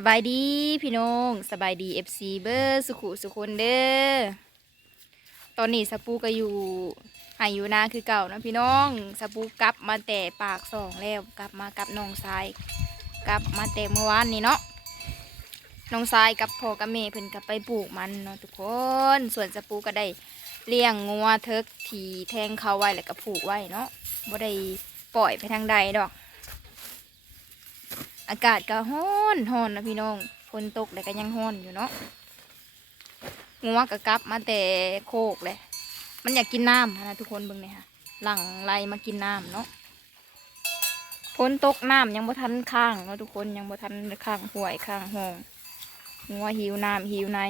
สบายดีพี่น้องสบายดีเอฟซีเบอร์สุขุสุคนเด้อตอนนี้สปูก็อยู่หายอยู่นาคือเก่านะพี่น้องสปูกลับมาแต่ปากสองแล้วกลับมากับน้องทราย กลับมาแต่เมื่อวานนี้เนาะน้องทรายกับพ่อกับแม่เพิ่นกลับไปปลูกมันเนาะทุกคน ส่วนสปูก็ได้เลี้ยงงัวเทิกทีแทงเขาไว้แล้วก็ผูกไว้เนาะบ่ได้ปล่อยไปทางใดดอก อากาศก็ร้อนร้อนนะพี่น้องฝนตกแต่ก็ยังร้อนอยู่เนาะงัวก็กลับมาแต่โคกเลย มันอยากกินน้ำนะทุกคนเบิ่งเนี่ยค่ะ หลังไล่มากินน้ำเนาะฝนตกน้ำยังบ่ทันข้างเนาะทุกคนยังบ่ทันข้างห่วยข้างห้องงัวหิวน้ำหิวใน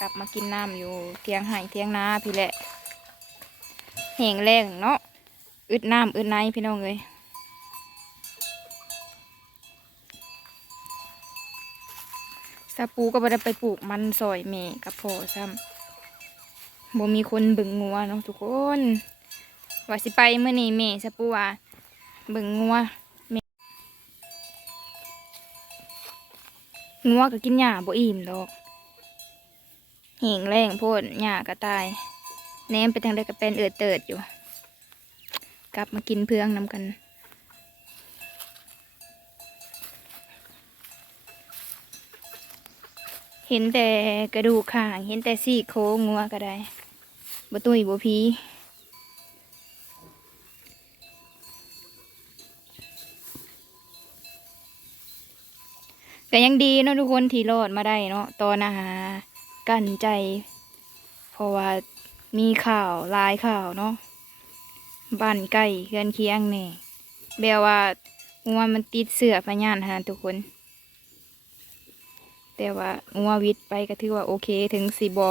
กลับมากินน้ำอยู่เทียงไห่เทียงนาพี่แหละแห้งแรงเนาะอึดน้ำอึดในพี่น้องเลย สาปูก็บ่ได้ไปปลูกมันซอยเมกับพ่อซ้ำบ่มีคนเบิ่งงัวเนาะทุกคน ว่าสิไปเมื่อนี้เมสาปูว่าเบิ่งงัวแม่งัวก็กินหญ้าบ่อิ่มดอกแหงแรงโพดหญ้าก็ตายแนมไปทางใดก็เป็นเอือดเติดอยู่ กลับมากินเพื่องนำกัน เห็นแต่กระดูกข่าง เห็นแต่ซี่โครงงัวก็ได้บ่ตุยบ่พีก็ยังดีเนาะทุกคนที่รอดมาได้เนาะตอนอาหากันใจ เพราะว่ามีข่าวลายข่าวเนาะบ้านใกล้เฮือนเคียงเนี่แบบว่างัวมันติดเสือพญานหนนะทุกคน แต่ว่างัววิทย์ไปก็ถือว่าโอเคถึงสีบอ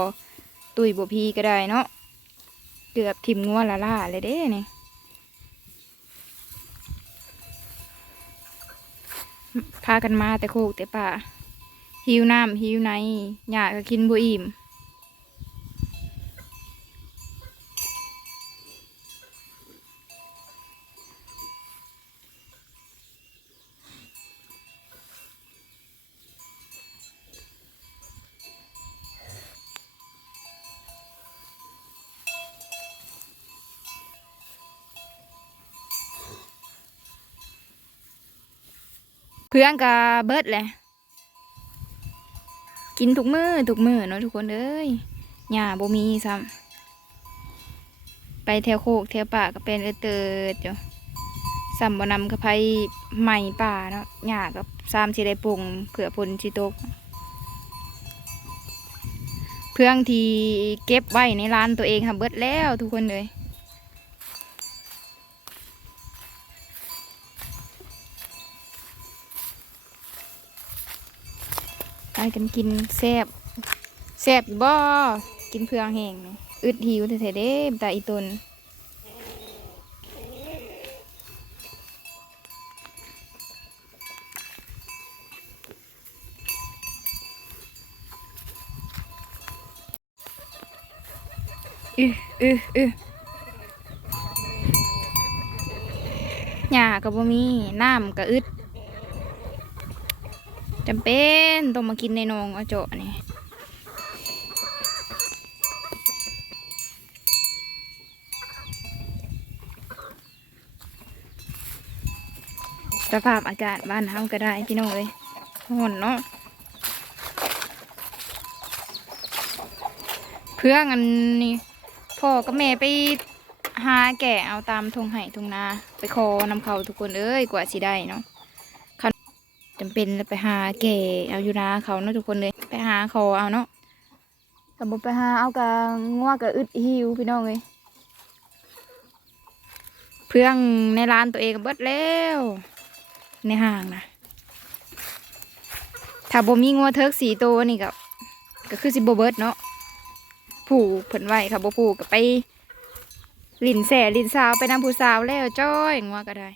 ตุยบพีก็ได้เนาะเกือบทิมงัวละล่าเลยเด้นี่พากันมาแต่โคกแต่ป่าหิวน้ำหิวในอยากก็กินบุอิ่ม เพื่อนกับเบิดแหละ กินทุกมือทุกมือเนาะทุกคนเอ้ยหญ้าบ่มีซ้ำไปแถวโคกแถวป่าก็เป็นเออเติดอยู่ซ้ำบ่นำกับไผใหม่ป่าเนาะหญ้ากับซ้ำสิได้ปรุงเผื่อผลสิตก เพื่องที่เก็บไว้ในร้านตัวเองค่ะเบิดแล้วทุกคนเลย ไปกันกินแซบแซบบ่กินเพื่องแห้งอึดหิวแท้ๆเด้ตาอีตนอืออืออือหญ้าก็บ่มีน้ำก็อึด จำเป็นต้องมากินในนองอาเจาะนี่สภาพอากาศบ้านเฮาก็ได้พี่น้องเลยห่อนเนาะเพื่องอันนี้พ่อกับแม่ไปหาแก่เอาตามทงไห่ทงนา ไปคอนำเขาทุกคนเอ้ยกว่าสิได้เนาะ จำเป็นเลยไปหาแก่เอาอยู่นาเขาเนาะทุกคนเลย ไปหาเขาเอาเนาะกับไปหาเอากะงัวกะอึดหิวพี่น้องเลยเพื่องในร้านตัวเองก็เบิดแล้ว ในห้างนะถ้าบ่มีงัวเทิกสีตัวนี่ก็ก็คือสิบ่เบิดเนาะผูกเพิ่นไว้ค่ะบ่ผูกก็ไปลินแส่ลินสาวไปนำผู้สาวแล้วจ้อยงัวก็ได้